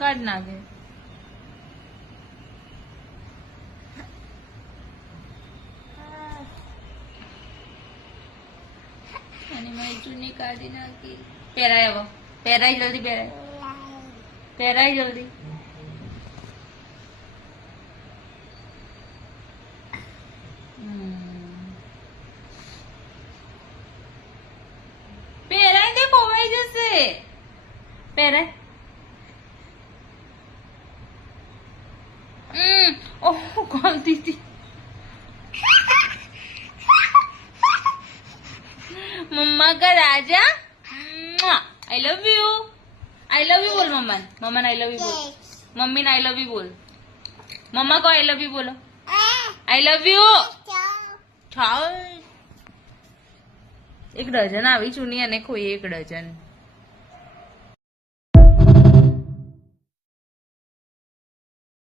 કાઢ નાખે. અને મારી ચૂની કાઢી નાખી. પહેરાય હવે, પહેરાય જલ્દી, પહેરાય, પહેરાય જલ્દી. પહેરાય દે, ખોવાઈ જશે. પહેરાય. ઓહ, ગલતી હતી. મમ્મા કા રાજા. આઈ love you. I love you બોલ મમ્મા. મમ્મા આઈ લવ યુ બોલ. મમ્મી આઈ લવ યુ બોલ. મમ્મા કો આઈ લવ યુ બોલો. આઈ લવ યુ. એક ડઝન આવી ચૂની અને ખોઈ 1 ડઝન.